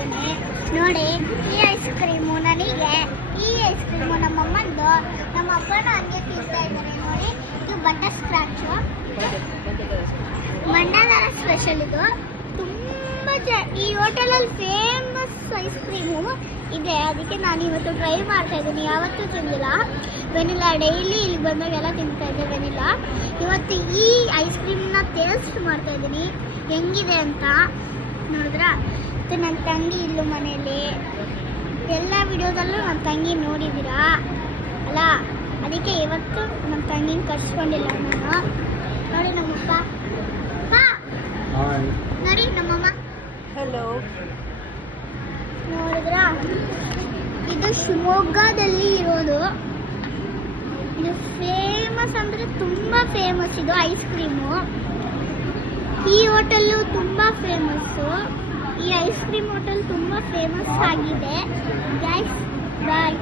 ಇದ್ದೀನಿ ನೋಡಿ. ಈ ಐಸ್ ಕ್ರೀಮು ನನಗೆ, ಈ ಐಸ್ ಕ್ರೀಮು ನಮ್ಮಮ್ಮಂದು, ನಮ್ಮ ಅಪ್ಪನೂ ಹಂಗೆ ತಿಂತಾ ಇದ್ದಾರೆ ನೋಡಿ. ಇದು ಬಟರ್ ಸ್ಕ್ರಾಚು, ಮಂಡಲದ ಸ್ಪೆಷಲ್. ಇದು ತುಂಬ ಈ ಹೋಟೆಲಲ್ಲಿ ಫೇಮಸ್ ಐಸ್ ಕ್ರೀಮು ಇದೆ, ಅದಕ್ಕೆ ನಾನು ಇವತ್ತು ಟ್ರೈ ಮಾಡ್ತಾ ಇದ್ದೀನಿ. ಯಾವತ್ತೂ ತಿಂದಿಲ್ಲ ವೆನಿಲಾ, ಡೈಲಿ ಇಲ್ಲಿ ಬಂದಾಗೆಲ್ಲ ತಿಂತಾ ಇದ್ದೆ ವೆನಿಲಾ. ಇವತ್ತು ಈ ಐಸ್ ಕ್ರೀಮ್ನ ಟೇಸ್ಟ್ ಮಾಡ್ತಾ ಇದ್ದೀನಿ ಹೆಂಗಿದೆ ಅಂತ. ನೋಡಿದ್ರ ಮತ್ತು ನನ್ನ ತಂಗಿ ಇಲ್ಲೂ ಮನೇಲಿ, ಎಲ್ಲ ವಿಡಿಯೋದಲ್ಲೂ ನನ್ನ ತಂಗಿ ನೋಡಿದ್ದೀರಾ ಅಲ್ಲ, ಅದಕ್ಕೆ ಇವತ್ತು ನಮ್ಮ ತಂಗಿನ ಕರ್ಸ್ಕೊಂಡಿಲ್ಲ ನಾನು. ನೋಡಿ ನಮ್ಮಪ್ಪ, ನೋಡಿ ನಮ್ಮಮ್ಮ. ಹಲೋ. ನೋಡಿದ್ರ ಇದು ಶಿವಮೊಗ್ಗದಲ್ಲಿ ಇರೋದು. ಇದು ಫೇಮಸ್ ಅಂದರೆ ತುಂಬ ಫೇಮಸ್ ಇದು ಐಸ್ ಕ್ರೀಮು. ಈ ಹೋಟೆಲ್ಲು ತುಂಬ ಫೇಮಸ್ಸು. ಈ ಐಸ್ ಕ್ರೀಮ್ ಹೋಟೆಲ್ ತುಂಬ ಫೇಮಸ್ ಆಗಿದೆ. ಗೈಸ್ ಬಾಯ್.